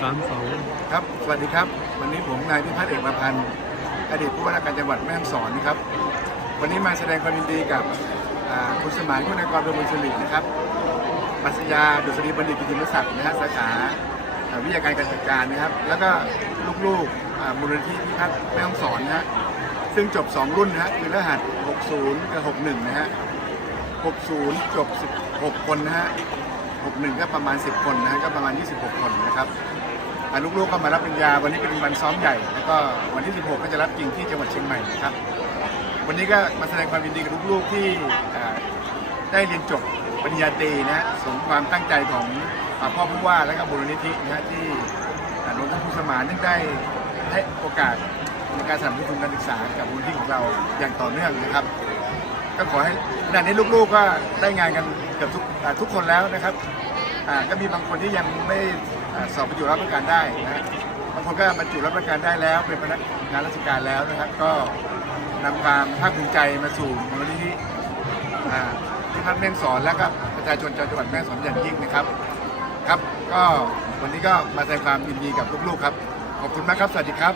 สามสองครับ สวัสดีครับ วันนี้ผมนายพิพัฒน์เอกประพันธ์ อดีตผู้ว่าราชการจังหวัดแม่ฮ่องสอนนะครับ วันนี้มาแสดงความยินดีกับคุณสมานคุณนายกรป็นบุญสิรินะครับปรัชญาดุษฎีบัณฑิตกิติมศักดิ์นะฮะสาขาวิทยาการการจัดการนะครับ แล้วก็ลูกๆมูลนิธิพิพัฒน์แม่ฮ่องสอนนะฮะซึ่งจบ 2 รุ่นนะฮะคือรหัส 60 กับ 61 นะฮะ 60 จบ 16 คนนะฮะ 61 ก็ประมาณ 10 คนนะก็ประมาณ 26 คนนะครับลูกๆก็มารับปริญญา วันนี้เป็นวันซ้อมใหญ่ แล้วก็วันที่ 16 ก็จะรับจริงที่จังหวัดเชียงใหม่นะครับ วันนี้ก็มาแสดงความยินดีกับลูกๆที่ได้เรียนจบปริญญาตรีนะสมความตั้งใจของอพ่อผู้ว่าและก็มูลนิธินะฮะที่อ่ารวมทั้งผู้สมานที่ได้ให้โอกาสในการสนับสนุนการศึกษากับมูลนิธิของเราอย่างต่อเนื่องนะครับ ก็ขอให้ขณะนี้ลูกๆก็ได้งานกันเกือบทุกทุกคนแล้วนะครับก็มีบางคนที่ยังไม่สอบบรรจุรับราชการได้นะฮะบางคนก็บรรจุรับราชการได้แล้ว เป็นพนักงานราชการแล้วนะครับ ก็นำความภาคภูมิใจมาสู่มูลนิธิที่พัฒน์แม่ฮ่องสอนและก็ประชาชนจังหวัดแม่สอนอย่างยิ่งนะครับ ครับ ก็วันนี้ก็มาแสดงความยินดีกับลูกๆครับ ขอบคุณมากครับ สวัสดีครับ